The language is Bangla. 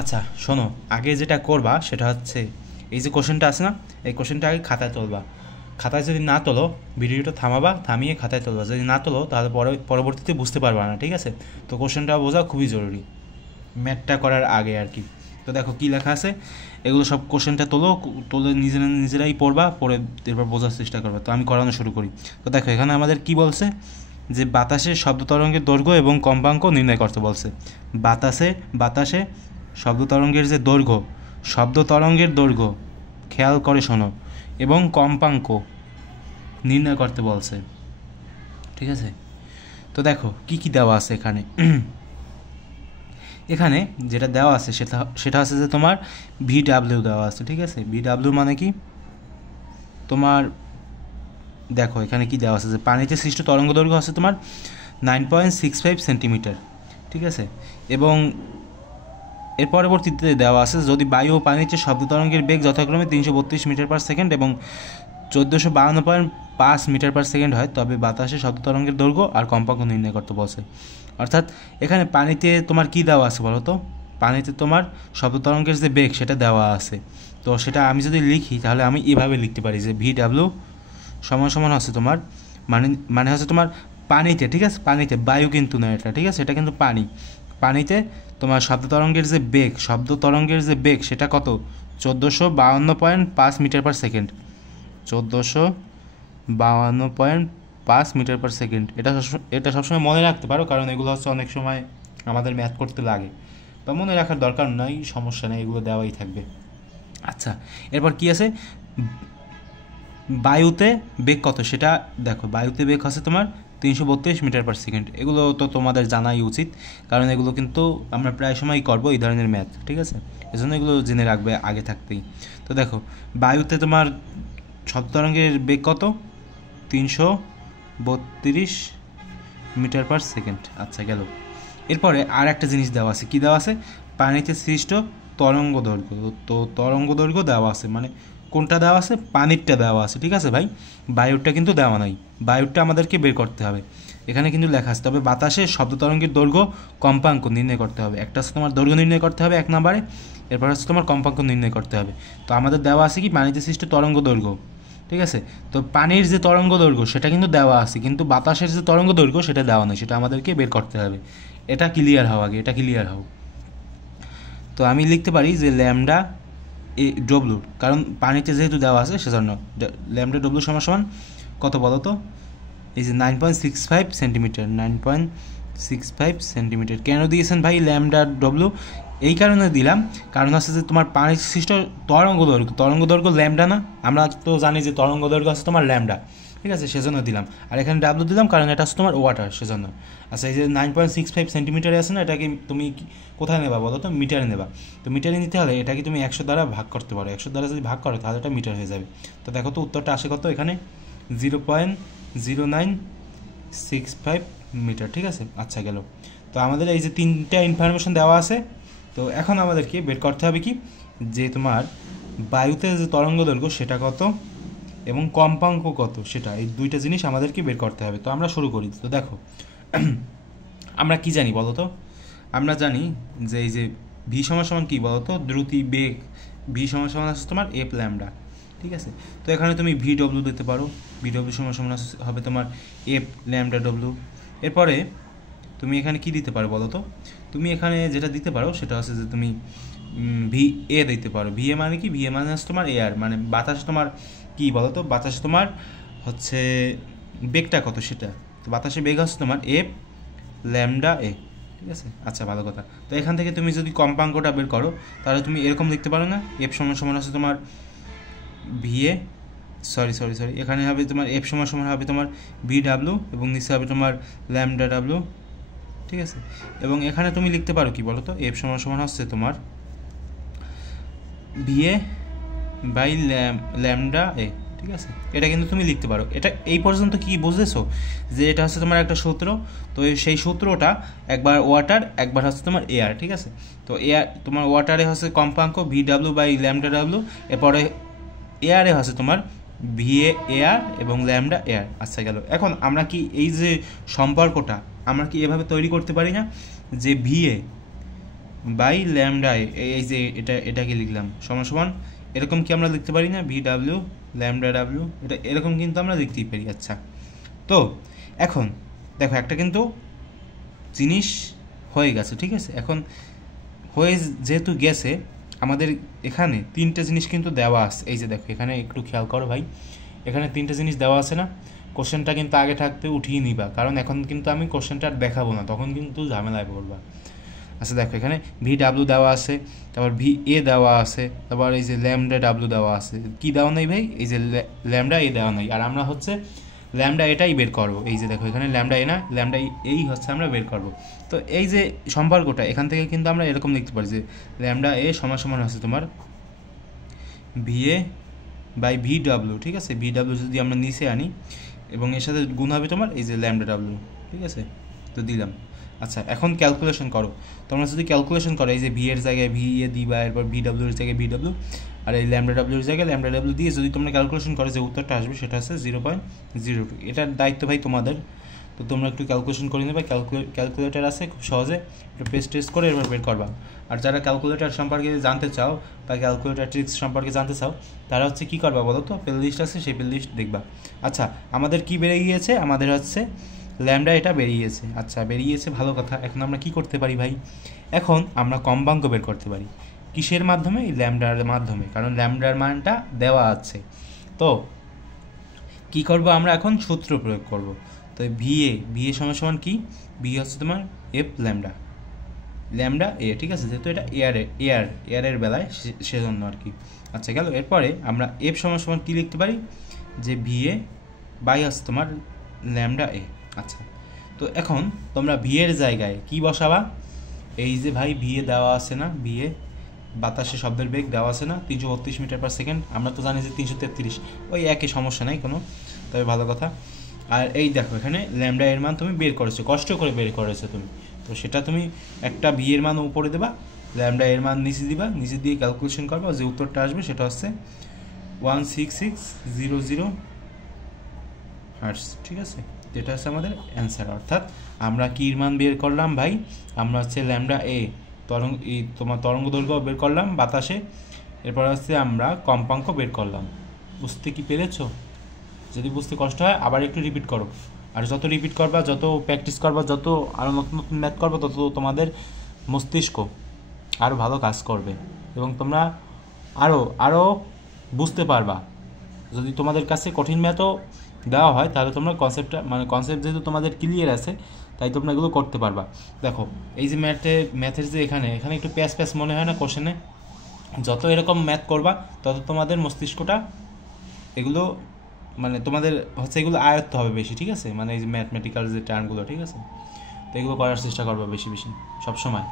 আচ্ছা শোনো, আগে যেটা করবা সেটা হচ্ছে এই যে কোশ্চেনটা আছে না, এই কোশ্চেনটা আগে খাতায় তুলবা। খাতায় যদি না তোলো ভিডিওটা থামাবা, থামিয়ে খাতায় তুলবা। যদি না তোলো তাহলে পরবর্তীতে বুঝতে পারবা না, ঠিক আছে? তো কোশ্চেনটা বোঝা খুবই জরুরি ম্যাথটা করার আগে আর কি। তো দেখো কী লেখা আছে, এগুলো সব কোশ্চেনটা তোলো, তোলে নিজেরাই পড়বা, পড়ে এরপর বোঝার চেষ্টা করবা। তো আমি করানো শুরু করি। তো দেখো এখানে আমাদের কি বলছে, যে বাতাসের শব্দ তরঙ্গের দৈর্ঘ্য এবং কম্পাঙ্ক নির্ণয় করতে বলছে। বাতাসে শব্দ তরঙ্গের যে দৈর্ঘ্য, শব্দ তরঙ্গের দৈর্ঘ্য খেয়াল করে শোনো, এবং কম্পাঙ্ক নির্ণয় করতে বলছে, ঠিক আছে? তো দেখো কি কি দেওয়া আছে এখানে। এখানে যেটা দেওয়া আছে সেটা আছে যে তোমার VW দেওয়া আছে, ঠিক আছে? VW মানে কি তোমার, দেখো এখানে কি দেওয়া আছে, যে পানিতে সৃষ্ট তরঙ্গ দৈর্ঘ্য আছে তোমার 9.65 সেন্টিমিটার, ঠিক আছে? এবং এর পরবর্তীতে দেওয়া আছে যদি বায়ু ও পানিতে শব্দ তরঙ্গের বেগ যথাক্রমে 332 মিটার পার সেকেন্ড এবং 1452.5 মিটার পার সেকেন্ড হয়, তবে বাতাসে শব্দ তরঙ্গের দৈর্ঘ্য আর কম্পাঙ্ক নির্ণয় করতে বলছে। অর্থাৎ এখানে পানিতে তোমার কি দেওয়া আছে বলো তো, পানিতে তোমার শব্দ তরঙ্গের যে বেগ সেটা দেওয়া আছে। তো সেটা আমি যদি লিখি তাহলে আমি এভাবে লিখতে পারি যে VW সমান সমান হচ্ছে তোমার, মানে হচ্ছে তোমার পানিতে, ঠিক আছে? পানিতে, বায়ু কিন্তু না এটা, ঠিক আছে? এটা কিন্তু পানিতে তোমার শব্দ তরঙ্গের যে বেগ সেটা কত, 1452.5 metre per second, 1452.5 metre per second. এটা সবসময় মনে রাখতে পারো, কারণ এগুলো হচ্ছে অনেক সময় আমাদের ম্যাথ করতে লাগে। তো মনে রাখার দরকার নাই, সমস্যা নেই, এগুলো দেওয়াই থাকবে। আচ্ছা, এরপর কি আছে, বায়ুতে বেগ কত সেটা দেখো। বায়ুতে বেগ হচ্ছে তোমার 332 মিটার পার সেকেন্ড। এগুলো তো তোমাদের জানাই উচিত, কারণ এগুলো কিন্তু আমরা প্রায় সময়ই করবো এই ধরনের ম্যাথ, ঠিক আছে? এজন্য এগুলো জেনে রাখবে আগে থাকতেই। তো দেখো বায়ুতে তোমার শব্দ তরঙ্গের বেগ কত, 332 মিটার পার সেকেন্ড। আচ্ছা গেল। এরপরে আর একটা জিনিস দেওয়া আছে, কি দেওয়া আছে, পানিতে সৃষ্ট তরঙ্গ দৈর্ঘ্য। তো তরঙ্গ দৈর্ঘ্য দেওয়া আছে, মানে কোনটা দেওয়া আছে, পানিরটা দেওয়া আছে, ঠিক আছে ভাই? বায়ুরটা কিন্তু দেওয়া নাই, বায়ুরটা আমাদেরকে বের করতে হবে। এখানে কিন্তু লেখা আছে, তবে বাতাসে শব্দ তরঙ্গের দৈর্ঘ্য কম্পাঙ্ক নির্ণয় করতে হবে। একটা হচ্ছে তোমার দৈর্ঘ্য নির্ণয় করতে হবে 1 নম্বরে, এরপর হচ্ছে তোমার কম্পাঙ্ক নির্ণয় করতে হবে। তো আমাদের দেওয়া আছে কি, পানিতে সৃষ্ট তরঙ্গ দৈর্ঘ্য, ঠিক আছে? তো পানির যে তরঙ্গ দৈর্ঘ্য সেটা কিন্তু দেওয়া আছে, কিন্তু বাতাসের যে তরঙ্গ দৈর্ঘ্য সেটা দেওয়া নেই, সেটা আমাদেরকে বের করতে হবে। এটা ক্লিয়ার হও আগে, এটা ক্লিয়ার হও। তো আমি লিখতে পারি যে ল্যামডা ডব্লু, কারণ পানিতে যেহেতু দেওয়া আছে সেজন্য ল্যামডা ডব্লু সমান সমান কত বলো তো, এই যে 9.65 সেন্টিমিটার, 9.65 সেন্টিমিটার। কেন দিয়েছেন ভাই ল্যামডা ডব্লু? এই কারণে দিলাম, কারণ হচ্ছে যে তোমার পানির সৃষ্ট তরঙ্গ দৈর্ঘ্য ল্যামডা না, আমরা তো জানি যে তরঙ্গ দৈর্ঘ্য আছে তোমার ল্যামডা, ঠিক আছে? সেজন্য দিলাম। আর এখানে ডাব্লু দিলাম কারণ এটা হচ্ছে তোমার ওয়াটার, সেজন্য। আচ্ছা, এই যে 9.65 সেন্টিমিটারে আছে না, এটাকে তুমি কোথায় নেবা বলো তো, মিটারে নেবা। তো মিটারে নিতে হলে এটাকে তুমি 100 দ্বারা ভাগ করতে পারো, 100 দ্বারা যদি ভাগ করো তাহলে এটা মিটার হয়ে যাবে। তো দেখো তো উত্তরটা আসে কত, এখানে 0.0965 মিটার, ঠিক আছে? আচ্ছা গেল। তো আমাদের এই যে 3টা ইনফরমেশন দেওয়া আছে। তো এখন আমাদেরকে বের করতে হবে কি, যে তোমার বায়ুতে যে তরঙ্গ দৈর্ঘ্য সেটা কত এবং কম্পাঙ্ক কত সেটা, এই 2টা জিনিস আমাদেরকে বের করতে হবে। তো আমরা শুরু করি। তো দেখো আমরা কি জানি বলো তো, আমরা জানি যে এই যে ভি সমান সমান কী বলো তো, দ্রুতি বেগ। ভি সমান সমান আছে তোমার এফ ল্যামডা, ঠিক আছে? তো এখানে তুমি VW দিতে পারো, VW সমান সমান হবে তোমার এফ ল্যামডা ডব্লু। এরপরে তুমি এখানে কি দিতে পারো বলো তো, তুমি এখানে যেটা দিতে পারো সেটা হচ্ছে যে তুমি VA দিতে পারো। VA মানে কি, VA মানে হচ্ছে তোমার এয়ার, মানে বাতাস তোমার কি বলো তো, বাতাসে তোমার হচ্ছে বেগটা কত সেটা। তো বাতাসে বেগ হচ্ছে তোমার এফ ল্যামডা এ, ঠিক আছে? আচ্ছা ভালো কথা। তো এখান থেকে তুমি যদি কম্পাঙ্কটা বের করো তাহলে তুমি এরকম লিখতে পারো না, এফ সমান সমান হচ্ছে তোমার VA, সরি, এখানে হবে তোমার এফ সমান সমান হবে তোমার VW এবং নিচে হবে তোমার ল্যামডা ডাব্লু, ঠিক আছে? এবং এখানে তুমি লিখতে পারো কি বলো তো, এফ সমান সমান হচ্ছে তোমার VA বাই ল্যামডা এ, ঠিক আছে? এটা কিন্তু তুমি লিখতে পারো। এটা এই পর্যন্ত কি বুঝতেছো, যে এটা হচ্ছে তোমার একটা সূত্র। তো সেই সূত্রটা একবার ওয়াটার, একবার হচ্ছে তোমার এয়ার, ঠিক আছে? তো এয়ার তোমার ওয়াটারে হচ্ছে কম্পাঙ্ক VW বাই ল্যামডা ডাব্লু, এরপরে এয়ারে হচ্ছে তোমার VA এয়ার এবং ল্যামডা এয়ার। আচ্ছা গেল। এখন আমরা কি এই যে সম্পর্কটা আমরা কি এভাবে তৈরি করতে পারি না, যে বাই ল্যামডা এই যে এটাকে লিখলাম সমান সমান এরকম কি আমরা লিখতে পারি না ভি ডাব্লিউ ল্যামডা ডাব্লিউ, এটা এরকম কিন্তু আমরা লিখতেই পারি। আচ্ছা, তো এখন দেখো একটা কিন্তু জিনিস হয়ে গেছে, ঠিক আছে। এখন হয়ে যেহেতু গেছে, আমাদের এখানে তিনটে জিনিস কিন্তু দেওয়া আছে। এই যে দেখো এখানে একটু খেয়াল করো ভাই, এখানে তিনটে জিনিস দেওয়া আছে না। কোশ্চেনটা কিন্তু আগে থাকতে উঠিয়ে নিবা, কারণ এখন কিন্তু আমি কোশ্চেনটা আর দেখাবো না, তখন কিন্তু ঝামেলায় পড়বা। আচ্ছা দেখো এখানে ভি ডাব্লিউ দেওয়া আছে, তারপর ভি এ দেওয়া আছে, তারপর এই যে ল্যামডা ডাব্লিউ দেওয়া আছে। কি দেওয়া নেই ভাই? এই যে ল্যামডা এ দেওয়া নেই, আর আমরা হচ্ছে ল্যামডা এটাই বের করবো। এই যে দেখো এখানে ল্যামডা এ না, ল্যামডা এই হচ্ছে আমরা বের করবো। তো এই যে সম্পর্কটা এখান থেকে কিন্তু আমরা এরকম লিখতে পারি যে ল্যামডা এ সমান সমান হচ্ছে তোমার V A by V W, ঠিক আছে। ভি ডাব্লিউ যদি আমরা নিচে আনি এবং এর সাথে গুণ হবে তোমার এই যে ল্যামডা ডাব্লিউ, ঠিক আছে, তো দিলাম। আচ্ছা এখন ক্যালকুলেশন করো, তোমরা যদি ক্যালকুলেশন করো এই যে ভি এর জায়গায় ভি এ দিবা, এরপর ভি ডাব্লিউর জায়গায় ভি ডাব্লিউ, আর এই ল্যামডা ডাব্লিউর জায়গায় ল্যামডা ডাব্লিউ দিয়ে যদি তোমরা ক্যালকুলেশন করো, যে উত্তরটা আসবে সেটা হচ্ছে 0.02। এটার দায়িত্ব ভাই তোমাদের, তো তোমরা একটু ক্যালকুলেশন করে নেবে। ক্যালকুলেটার আছে খুব সহজে, একটু টেস্ট করে এবার বের করবা। আর যারা ক্যালকুলেটার সম্পর্কে জানতে চাও বা ক্যালকুলেটার ট্রিক্স সম্পর্কে জানতে চাও, তারা হচ্ছে কী করবা বলো তো, প্লে লিস্ট আছে, সেই প্লে লিস্ট দেখবা। আচ্ছা আমাদের কি বেড়ে গিয়েছে? আমাদের হচ্ছে ল্যামডা এটা বেরিয়েছে। আচ্ছা বেরিয়েছে, ভালো কথা। এখন আমরা কি করতে পারি ভাই? এখন আমরা কম্পাঙ্ক বের করতে পারি। কিসের মাধ্যমে? এই ল্যামডার মাধ্যমে, কারণ ল্যামডার মানটা দেওয়া আছে। তো কি করব আমরা এখন? সূত্র প্রয়োগ করব। তো ভি এ সমান সমান কি? ভি হচ্ছে তোমার এফ ল্যামডা এ, ঠিক আছে, যেহেতু এটা এয়ারের বেলায় সেজন্য আর কি। আচ্ছা গেল। এরপরে আমরা এফ সমান সমান কী লিখতে পারি? যে ভি এ বাই হচ্ছে তোমার ল্যামডা এ। আচ্ছা, তো এখন তোমরা ভি এর জায়গায় কি বসাবা? এই যে ভাই ভি এ দেওয়া আছে না, ভি এ বাতাসে শব্দের বেগ দেওয়া আছে না 332 মিটার পার সেকেন্ড, আমরা তো জানি যে 333, ওই একই, সমস্যা নাই কোনো, তবে ভালো কথা। আর এই দেখো এখানে ল্যামডা এর মান তুমি বের করেছো, কষ্ট করে বের করেছো তুমি, তো সেটা তুমি একটা ভি এর মান উপরে দেবা, ল্যামডা এর মান নিচে দিবা, নিচে দিয়ে ক্যালকুলেশন করবা, যে উত্তরটা আসবে সেটা হচ্ছে 16600 হার্টজ, ঠিক আছে। যেটা হচ্ছে আমাদের অ্যান্সার। অর্থাৎ আমরা কির মান বের করলাম ভাই? আমরা হচ্ছে ল্যামডা এ তোমার তরঙ্গ দৈর্ঘ্য বের করলাম বাতাসে, এরপর হচ্ছে আমরা কম্পাঙ্ক বের করলাম। বুঝতে কি পেরেছো? যদি বুঝতে কষ্ট হয় আবার একটু রিপিট করো, আর যত রিপিট করবা, যত প্র্যাকটিস করবা, যত আরও নতুন নতুন ম্যাথ করবা, তত তোমাদের মস্তিষ্ক আরও ভালো কাজ করবে এবং তোমরা আরও বুঝতে পারবা। যদি তোমাদের কাছে কঠিন ম্যাথও দেওয়া হয় তাহলে তোমরা কনসেপ্ট যেহেতু তোমাদের ক্লিয়ার আছে, তাই তোমরা এগুলো করতে পারবা। দেখো এই যে ম্যাথের যে এখানে একটু প্যাস মনে হয় না কোশ্চেনে? যত এরকম ম্যাথ করবা তত তোমাদের মস্তিষ্কটা এগুলো তোমাদের হচ্ছে এগুলো আয়ত্ত হবে বেশি, ঠিক আছে। এই যে ম্যাথমেটিক্যাল যে টার্মগুলো, ঠিক আছে, তো এগুলো করার চেষ্টা করবা বেশি বেশি সবসময়।